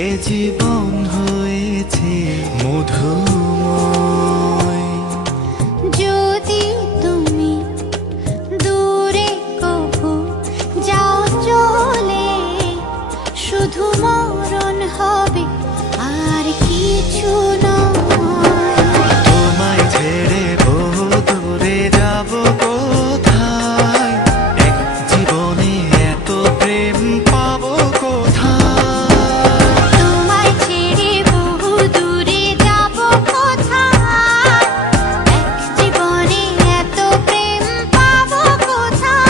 এ জীবন হয়েছে মধুময়। যদি তুমি দূরে কভু যাও চলে, শুধু মরণ হবে আর কিছু নয়। তোমায় ছেড়ে বহু দূরে যাব কোথায়, এক জীবনে এত প্রেম পাবো কোথায়। তোমায় ছেড়ে বহু দূরে যাব কোথায়, এক জীবনে এত প্রেম পাবো কোথায়।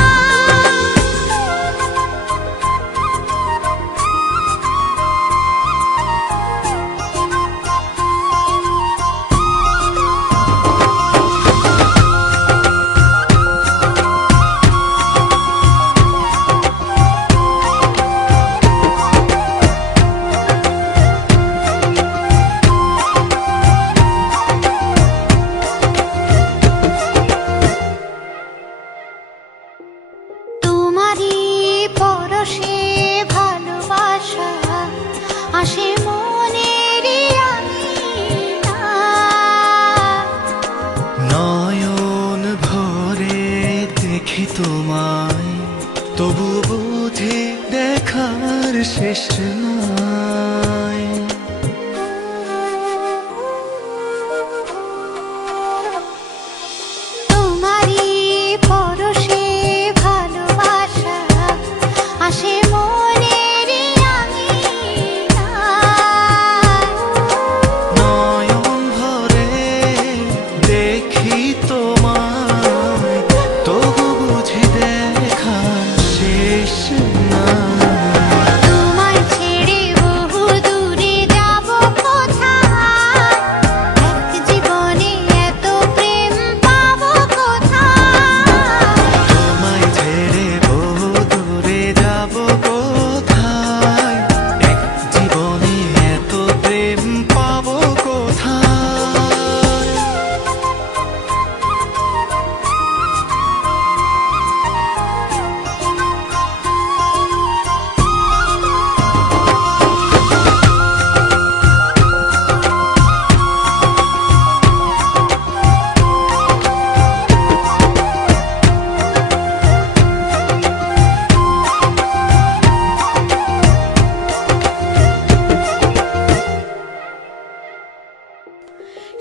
তোমারই পরশে ভালোবাসা আসে মনেরই আঙিনায়। নয়ন ভরে দেখি তোমায়, তবু বুঝি দেখার শেষ নাই। তোমারই পরশে ভালোবাসা আসে মনেরই আঙিনায়। নয়ন ভরে দেখি তোমায়, তবু বুঝি দেখার শেষ নাই। তোমায় ছেড়ে বহু দূরে যাব কোথায়, এক জীবনে এত প্রেম পাবো কোথায়। তোমায় ছেড়ে বহু দূরে যাব কোথায়, এক জীবনে এত প্রেম পাবো কোথায়।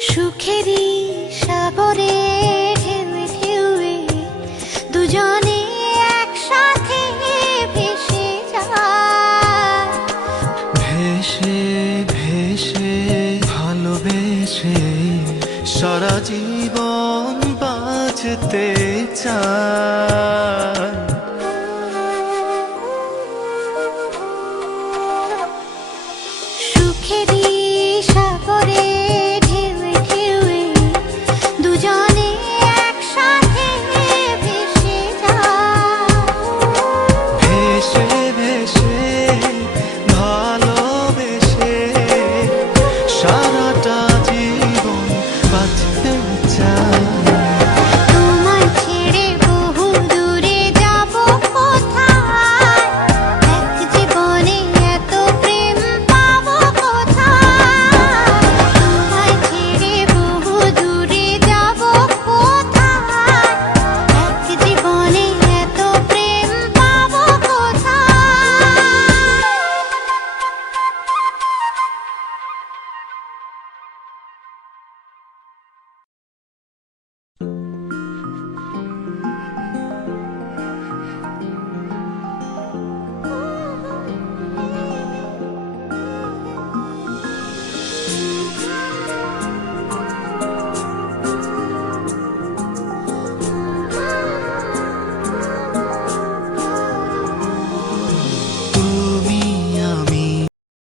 সুখেরই সাগরে ঢেউয়ে ঢেউয়ে দুজনে একসাথে ভেসে যায়। ভেসে ভেসে ভালোবেসে সারা জীবন বাঁচতে চায়। সুখেরই